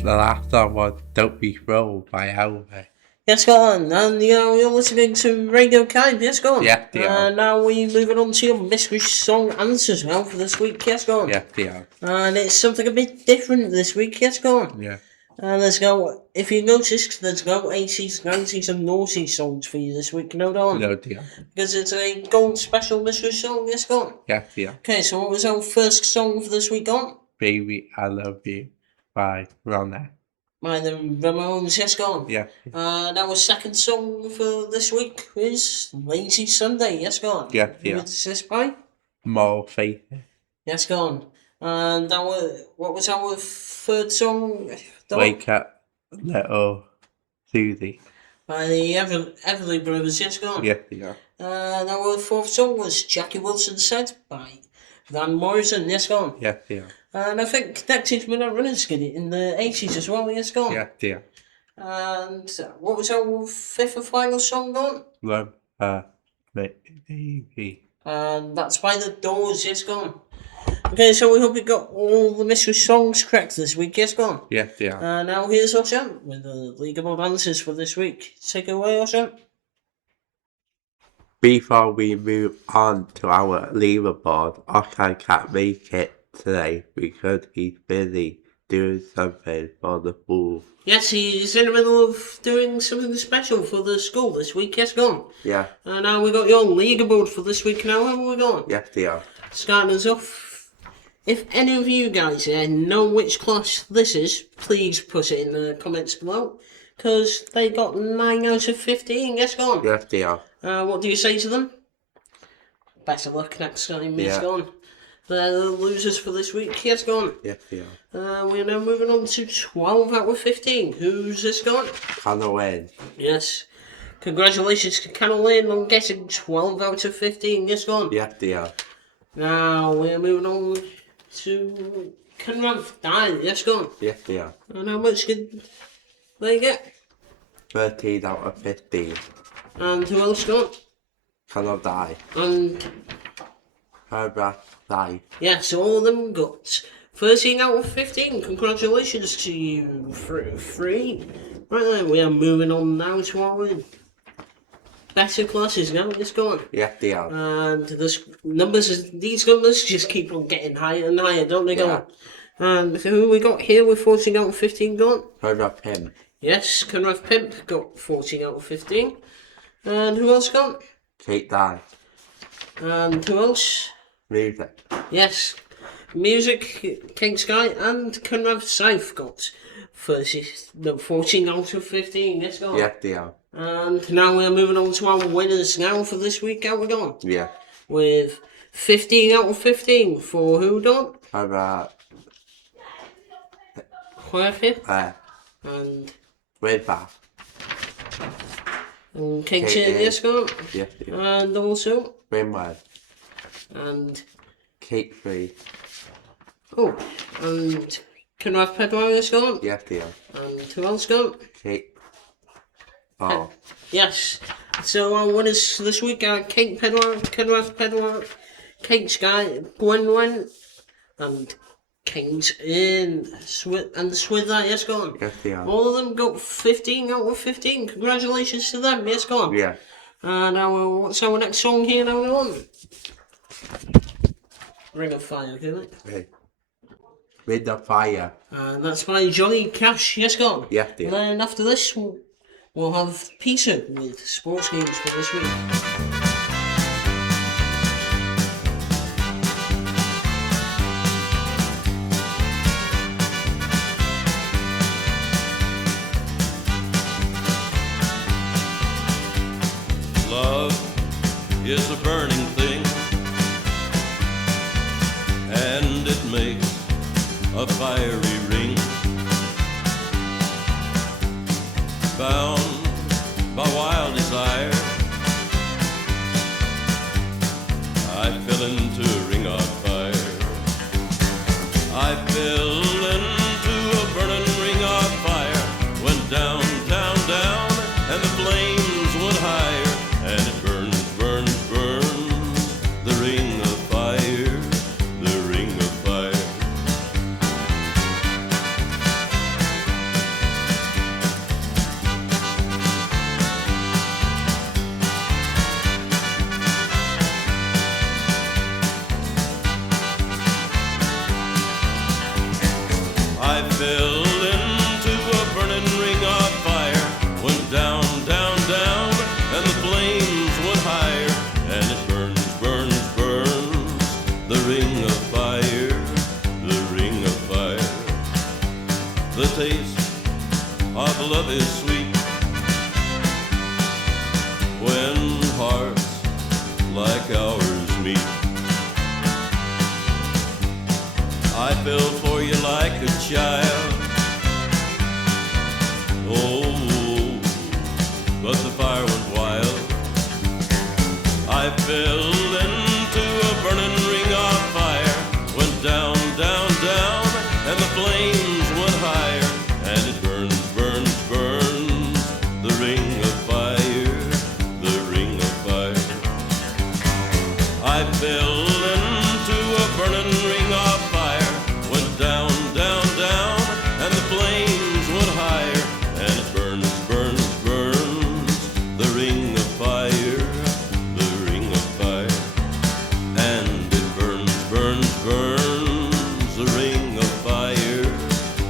The last song was Don't Be Cruel by Albert. Yes, go on. And you're listening to Radio CAYB. Yes, go on. Yeah, they are. Now we're moving on to your mystery song answers now for this week. Yes, go on. Yeah, they are. And it's something a bit different this week. Yes, go on. Yeah. And there's no, if you noticed, there's no 80s, 90s and naughty songs for you this week. No, don't. No, they are. Because it's a gold special mystery song. Yes, go on. Yeah, they are. Okay, so what was our first song for this week on? Baby, I Love You by Ronna. By the Ramones. Yes, go on. Yeah. Our second song for this week is Lazy Sunday. Yes, go on. Yeah, yeah. What's this by? More Faith. Yes, go on. And what was our third song? Wake Up, Little Susie. By the Everly Brothers, yes, go on. Yes, they are. And our fourth song was Jackie Wilson Said by Van Morrison, yes, go on. Yes, they are. And I think connected with our running skinny in the 80s as well, yes, go on. Yes, they are. And what was our fifth and final song, go on? Love, baby. And that's by The Doors, yes, go on. Okay, so we hope you got all the mystery songs correct this week, yes, go on. Yes, they are. And now here's Ocean with the League of Old Answers for this week. Take it away, Ocean. Before we move on to our leaderboard, Oscar can't make it today because he's busy doing something for the school. Yes, he's in the middle of doing something special for the school this week, yes, go on. Yeah. And now we got your leaderboard for this week now, haven't we, go on? Yes, they are. Starting us off. If any of you guys know which class this is, please put it in the comments below. Because they got 9 out of 15, yes, go on. Yes, they are. What do you say to them? Better luck next time, yes, go on. They're the losers for this week, yes, go on. Yes, they are. We're now moving on to 12 out of 15. Who's this gone? Canolfan. Yes. Congratulations to Canolfan on getting 12 out of 15, yes, go on. Yes, they are. Now we're moving on to Canolfan, yes, go on. Yes, they are. And how much did they get? 13 out of 15. And who else gone? Canolfan. And Addysg. yes, all of them got 13 out of 15. Congratulations to you, three. Right then, we are moving on now to our better classes now. Let's go on. Yes, they are. And these numbers just keep on getting higher and higher, don't they, go on? And who we got here with 14 out of 15 gone? Conrad Pimp. Yes, Conrad Pimp got 14 out of 15. And who else got? Kate Dye. And who else? Music. Yes, Music, King Sky and Conrad South got 14 out of 15. Let's go. Yes, they are. And now we're moving on to our winners now for this week. How we going? Yeah. With 15 out of 15 for who done? Jorge. And Wythnos. And King Chin, yes, go. Yes, they are. And also Bennod. and Kate Free. oh, and Conrad Pedro, yes, go. Yes, they are. And who else go? Kate. Oh. Yes. So our winners this week are Kate Pedro, Conrad Pedro, Kate Sky, Gwen, and Kings in and the Swither, yes, go on. Yes, they are. All of them got 15 out of 15. Congratulations to them, yes, go on. Yeah. Now, what's our next song here now we on? Ring of Fire, isn't it? Hey. With the fire. And that's by Johnny Cash, yes, go on. Yes, they are. And then after this, we'll have Peter with Sports Games for this week. Love is a burning thing, and it makes a fiery ring. Bound by wild desire, I fell into a ring of fire. I fell into a burning ring of fire. Went down, down, down, and the flames went higher. And it burns, burns, burns, the ring of fire, the ring of fire. I fell into a burning ring of fire. Went down, down, down, and the flames went higher. And it burns, burns, burns, the ring of fire, the ring of fire. And it burns, burns, burns, the ring of fire,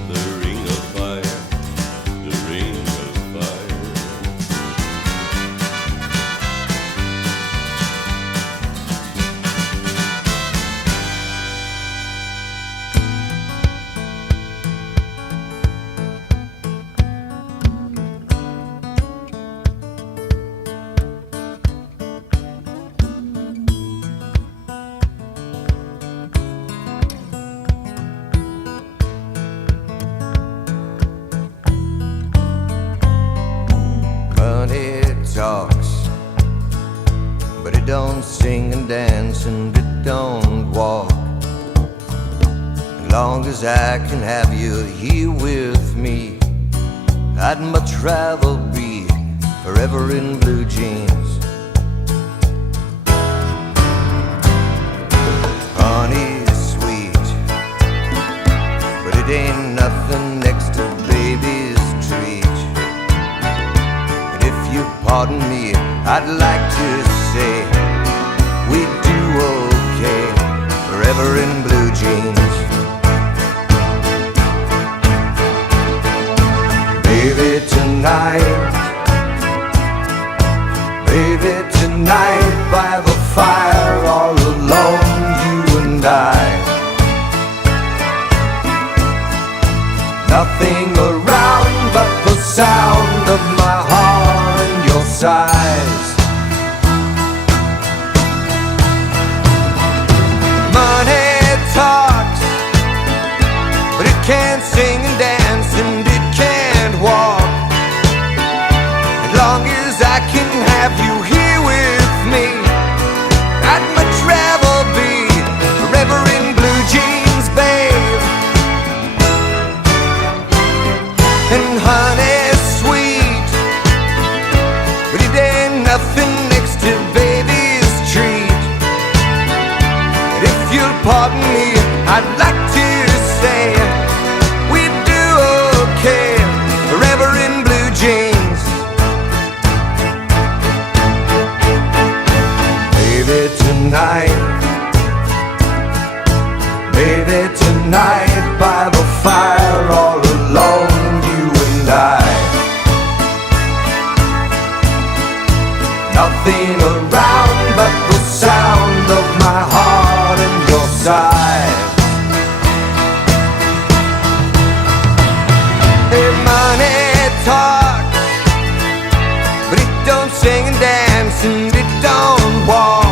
the ring of fire, the ring of fire. Money talks, but it don't sing and dance and it don't walk. As long as I can have you here with me, I'd much rather be forever in blue jeans. Honey's sweet, but it ain't nothing next to baby's treat. And if you pardon me, I'd like to say we do okay, forever in blue jeans. Baby, tonight, baby, tonight, by the fire, all alone, you and I. Nothing around but the sound of my heart and your sighs. Money talks, but it can't sing and dance and it can't walk. As long as I can have you here with me, I'd much rather be forever in blue jeans, babe. And honey's sweet, but it ain't nothing next to baby's treat. And if you'll pardon me, I'd like to say we do okay, forever in blue jeans. Baby, tonight, baby, tonight, by the fire, all alone, you and I. Nothing around but the sound of my heart and your sighs. Hey, money talks, but it don't sing and dance and it don't walk.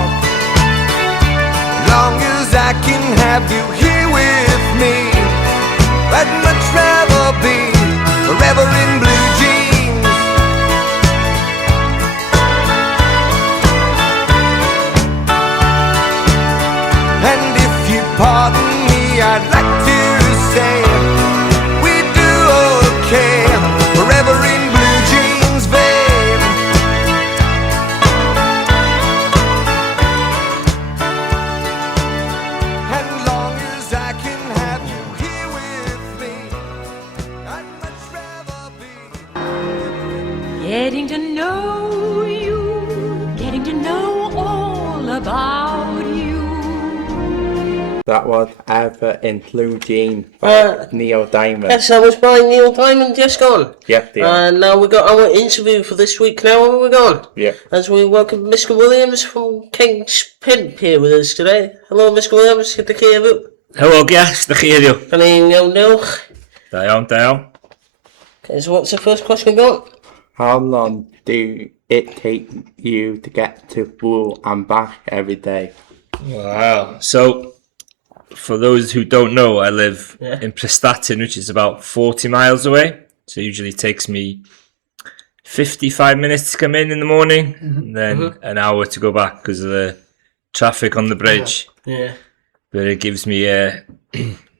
As long as I can have you here with me, I'd much rather be forever in blue jeans. And if you pardon me, I'd like to say we do okay, forever in blue jeans, babe. As long as I can have you here with me, I'd much rather be. Getting to know you, getting to know all about you. That was Ever in Blue Jeans by Neil Diamond. Yes, that was by Neil Diamond just gone. Yes, dear. And now we've got our interview for this week now, haven't we gone? Yeah. As we welcome Mr. Williams from King's Pimp here with us today. Hello, Mr. Williams, good to hear you. Hello, guys, the hear you. Can you Nghanolfan? Down. Okay, so what's the first question got? How long do it take you to get to school and back every day? Wow. So, for those who don't know, I live in Prestatyn, which is about 40 miles away. So it usually takes me 55 minutes to come in the morning, and then an hour to go back because of the traffic on the bridge. Yeah. But it gives me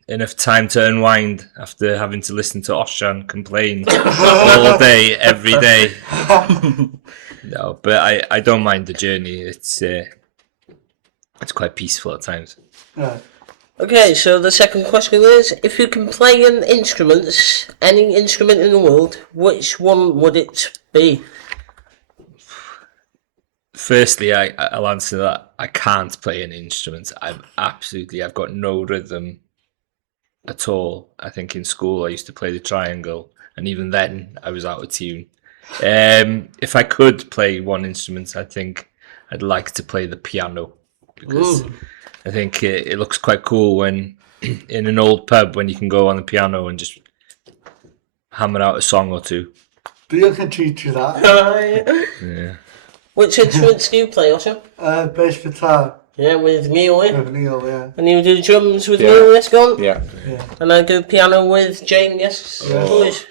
enough time to unwind after having to listen to Oshan complain all day, every day. No, but I don't mind the journey. It's it's quite peaceful at times. Yeah. Okay, so the second question is, if you can play an instrument, any instrument in the world, which one would it be? Firstly, I'll answer that. I can't play an instrument. I've got no rhythm at all. I think in school I used to play the triangle, and even then I was out of tune. If I could play one instrument, I think I'd like to play the piano, because I think it looks quite cool when in an old pub when you can go on the piano and just hammer out a song or two. Bill can teach you that. Yeah. Which instruments do you play, Oscar? Bass guitar. Yeah, with Neil, yeah? With Neil, yeah. And you do drums with Neil, yes, go on? Yeah. And I do piano with Jane, yes?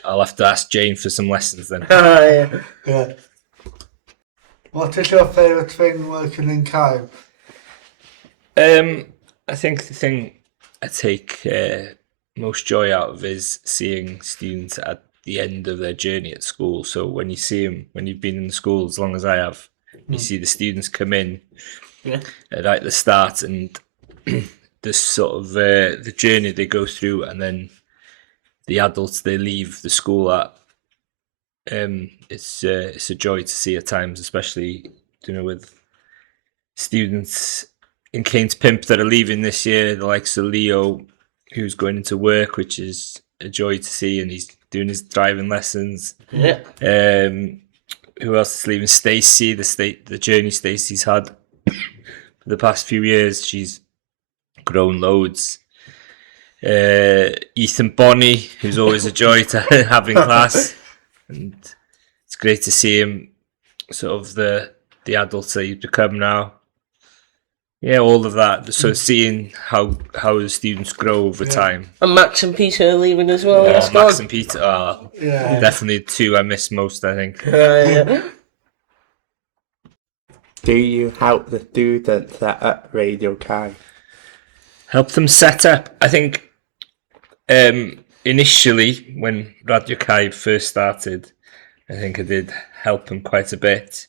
I'll have to ask Jane for some lessons then. Yeah. What is your favourite thing working in CAYB? I think the thing I take most joy out of is seeing students at the end of their journey at school. So when you see them, when you've been in the school as long as I have, you see the students come in at the start, and this sort of the journey they go through, and then the adults they leave the school at. It's a joy to see at times, especially with students in Kane's Pimp that are leaving this year, the likes of Leo, who's going into work, which is a joy to see, and he's doing his driving lessons. Yeah. Who else is leaving? Stacey, the journey Stacey's had for the past few years. She's grown loads. Ethan Bonney, who's always a joy to have in class, and it's great to see him sort of the adults that he's become now. Yeah, all of that. So seeing how the students grow over time. And Max and Peter are leaving as well. Yeah, Max and Peter are definitely the two I miss most, I think. Do you help the students set up Radio CAYB? Help them set up? I think initially when Radio CAYB first started, I think I did help them quite a bit.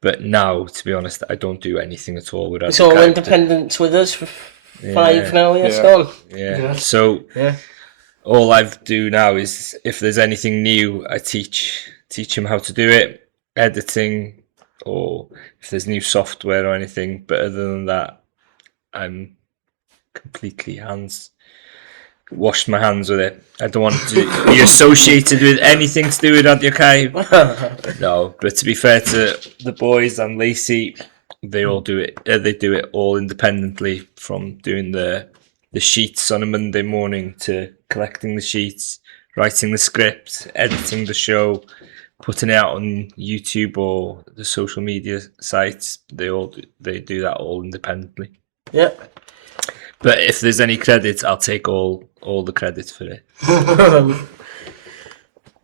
But now, to be honest, I don't do anything at all with Radio It's all CAYB. independent with us for 5 now, yes, go on. Yeah. So all I do now is if there's anything new, I teach them how to do it, editing, or if there's new software or anything. But other than that, I'm completely washed my hands with it. I don't want to be associated with anything to do with Radio CAYB. No, but to be fair to the boys and Lacey, they all do it. They do it all independently, from doing the sheets on a Monday morning to collecting the sheets, writing the script, editing the show, putting it out on YouTube or the social media sites. They do that all independently. Yeah. But if there's any credit, I'll take all the credit for it.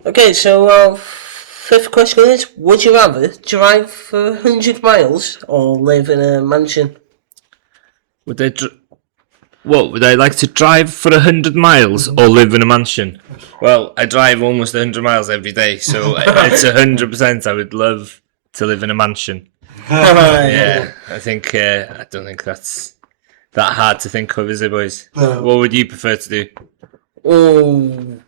Okay, so fifth question is, would you rather drive for 100 miles or live in a mansion? Would I like to drive for 100 miles or live in a mansion? Well, I drive almost 100 miles every day, so it's 100% I would love to live in a mansion. Yeah, I think I don't think that's that hard to think of, is it, boys? What would you prefer to do? Oh,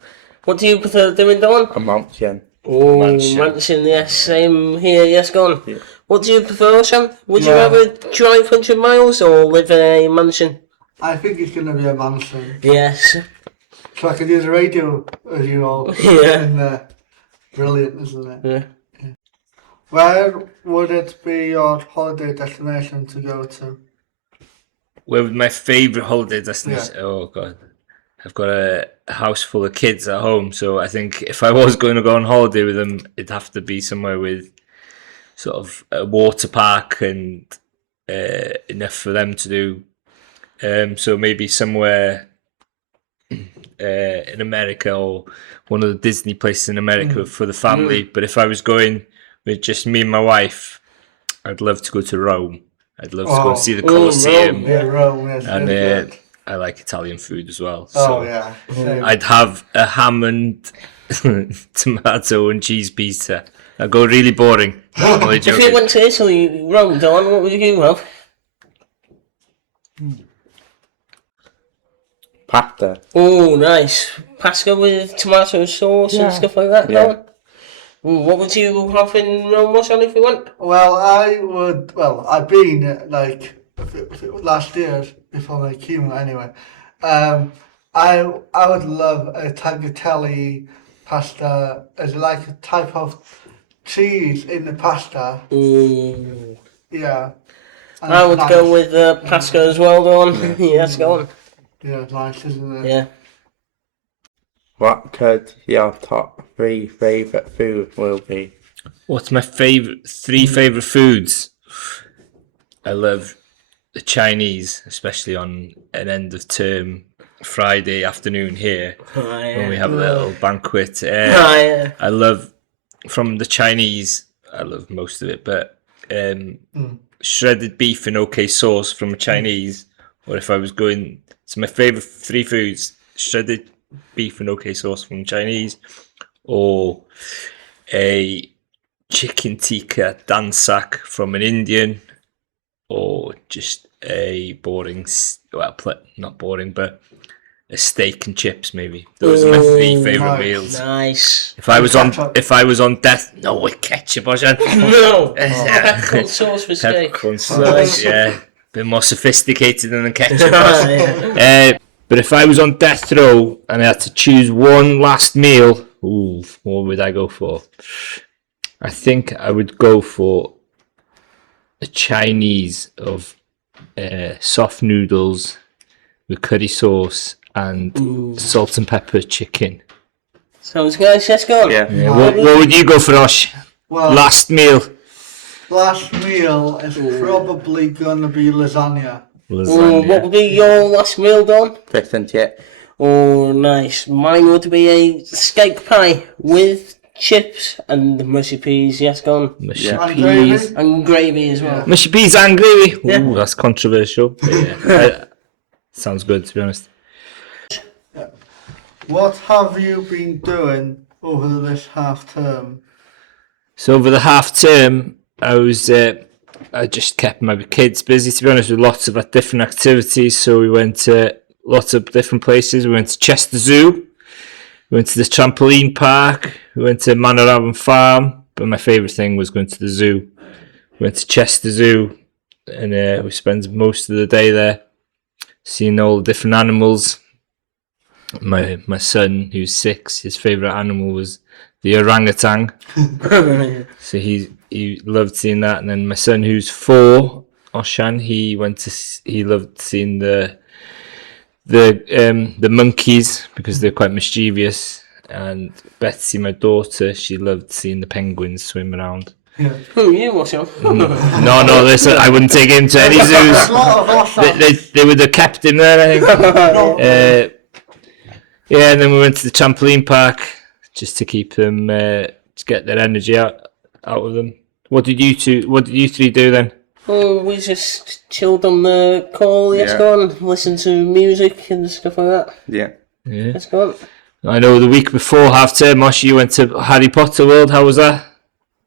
what do you prefer doing, Don? A mansion. Oh, mansion, yes, same here, yes, go on. Yeah. What do you prefer, Sam? Would you rather drive 100 miles or live in a mansion? I think it's going to be a mansion. Yes. So I can use the radio, as you all. Yeah. Brilliant, isn't it? Yeah. Where would it be your holiday destination to go to? Where would my favourite holiday destination? Yeah. Oh, God. I've got a house full of kids at home, so I think if I was going to go on holiday with them, it'd have to be somewhere with sort of a water park and enough for them to do. So maybe somewhere in America or one of the Disney places in America for the family. But if I was going with just me and my wife, I'd love to go to Rome. I'd love to go and see the Colosseum. Rome, yes, and I like Italian food as well. So I'd have a ham and tomato and cheese pizza. I'd go really boring. If you went to Italy, Rome, Don, what would you have? Pasta. Oh, nice. Pasta with tomato sauce and stuff like that, Yeah. Colin? Ooh, what would you have in Rome if you went? Well, I've been if it was last year before my chemo anyway. I would love a tagliatelle pasta as like a type of cheese in the pasta. Ooh. Yeah. And I would nice. go with pasta as well, Dawn. Yes, go on. Yeah, it's nice, isn't it? Yeah. What could your top 3 favourite food will be? What's my three favourite foods? I love the Chinese, especially on an end of term Friday afternoon here when we have a little banquet. I love from the Chinese. I love most of it, but shredded beef and OK sauce from a Chinese. Or if I was going, so my favourite 3 foods: shredded beef and OK sauce from Chinese, or a chicken tikka dansak from an Indian, or just a boring, not boring, but a steak and chips maybe. Those are my 3 favourite meals. Nice. If I was on death, no with ketchup, Ocean. No. Peppercorn sauce for steak. Peppercorn sauce, yeah. Bit more sophisticated than the ketchup. But if I was on death row and I had to choose one last meal, what would I go for? I think I would go for a Chinese of soft noodles with curry sauce and salt and pepper chicken. Sounds good, let's go. Yeah. What would you go for, Osh? Well, last meal is probably gonna be lasagna. What would be your last meal, Don? Fish and chips. Oh, nice. Mine would be a steak pie with chips and mushy peas. Yes, go on. Mushy peas. And gravy as well. Mushy peas and gravy. Yeah. Ooh, that's controversial. Yeah. Sounds good, to be honest. What have you been doing over this half term? So over the half term, I just kept my kids busy, to be honest, with lots of different activities. So we went to lots of different places. We went to Chester Zoo, we went to the trampoline park, we went to Nghanolfan Farm, but my favourite thing was going to the zoo. We went to Chester Zoo, and we spent most of the day there, seeing all the different animals. My son, who's 6, his favourite animal was the orangutan. So he loved seeing that. And then my son, who's 4, Oshan, he loved seeing the monkeys because they're quite mischievous. And Betsy, my daughter, she loved seeing the penguins swim around. Yeah. Who you, Oshan? No, listen, I wouldn't take him to any zoos. They would have kept him there, I think. Yeah, and then we went to the trampoline park just to keep them, to get their energy out of them. What did you 3 do then? Oh, we just chilled on the call. Yes, go on. Listen to music and stuff like that. Yeah. Let's go on. I know the week before half term, Mosh, you went to Harry Potter World. How was that?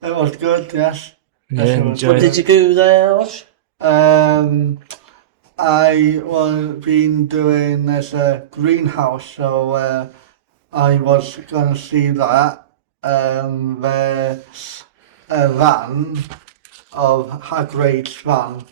It was good, yes. Yeah, Yes, What did you do there, Osh? I was been doing this greenhouse, so I was gonna see that. There's a van of Hagrid's van,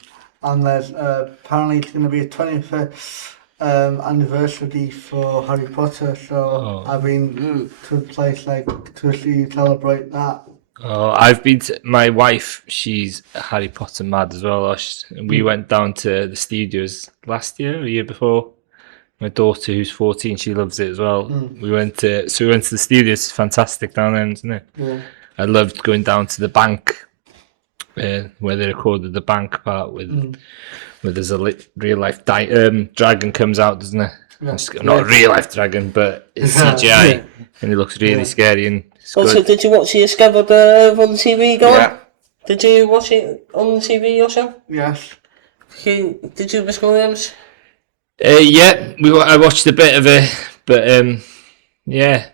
and there's apparently it's gonna be a 25th anniversary for Harry Potter. So I've been to a place to celebrate that. Oh, I've been to my wife. She's Harry Potter mad as well. And we went down to the studios last year, or the year before. My daughter, who's 14, she loves it as well. We went to the studios. It's fantastic down there, isn't it? Yeah. I loved going down to the bank, where they recorded the bank part where there's a real life dragon comes out, doesn't it? Yeah. It's not a real life dragon, but it's CGI, and it looks really scary and. Also, did you watch it discovered on the TV, Go on? Did you watch it on the TV, Oshan? Yes. Did you discover them? Yeah, I watched a bit of it, but yeah,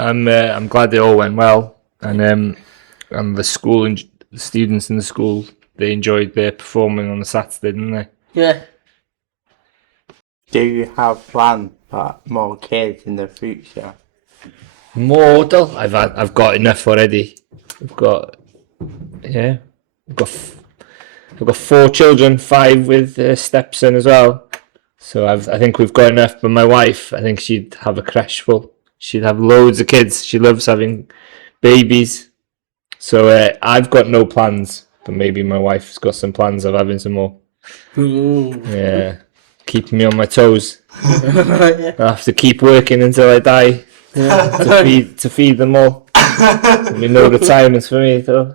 I'm glad they all went well, and the school and the students in the school, they enjoyed their performing on the Saturday, didn't they? Yeah. Do you have plans for more kids in the future? More? I've got enough already. I've got 4 children, 5 with a stepson as well. So I think we've got enough. But my wife, I think she'd have a creche full. She'd have loads of kids. She loves having babies. So I've got no plans, but maybe my wife's got some plans of having some more. Ooh. Yeah, keeping me on my toes. I have to keep working until I die to feed them all. There'll be no retirements for me though.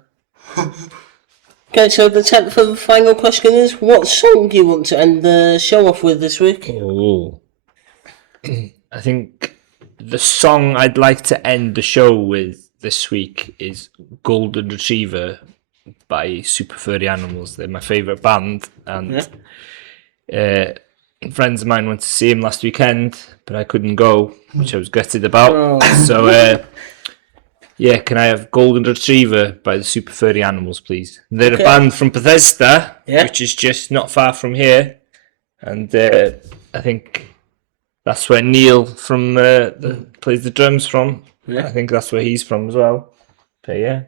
Okay, so the 10th and final question is, what song do you want to end the show off with this week? Oh, I think the song I'd like to end the show with this week is Golden Retriever by Super Furry Animals. They're my favourite band, and friends of mine went to see him last weekend, but I couldn't go, which I was gutted about. So can I have Golden Retriever by the Super Furry Animals, please? They're a band from Bethesda, which is just not far from here, and I think that's where Neil from plays the drums from. I think that's where he's from as well. But yeah,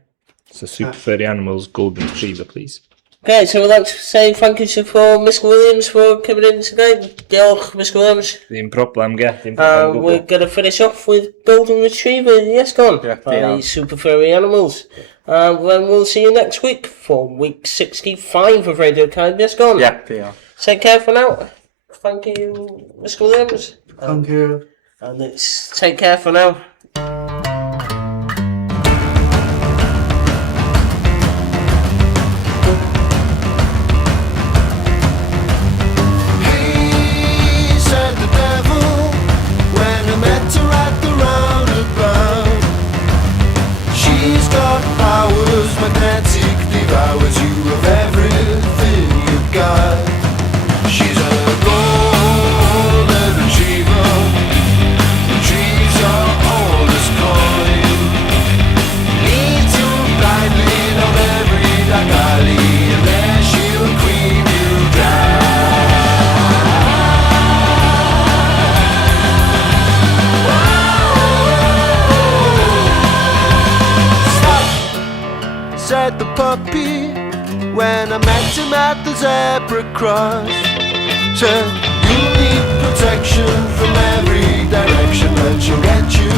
so Super Furry Animals, Golden Retriever, please. Okay, so we'd like to say thank you to Mr. Williams for coming in today. Diolch, Mr. Williams. Dim problem, we're going to finish off with Golden Retriever, yes, gone, by Super Furry Animals. Then we'll see you next week for week 65 of Radio CAYB, yes, gone. Take care for now. Thank you, Mr. Williams. Thank you. And it's take care for now. Magnetic devours you of everything you've got. She's a golden retriever, retrieves your oldest coin. Leads you blindly down every dark alley, and there she'll creep you down. Said the puppy when I met him at the zebra cross. Said you need protection from every direction, but she'll get you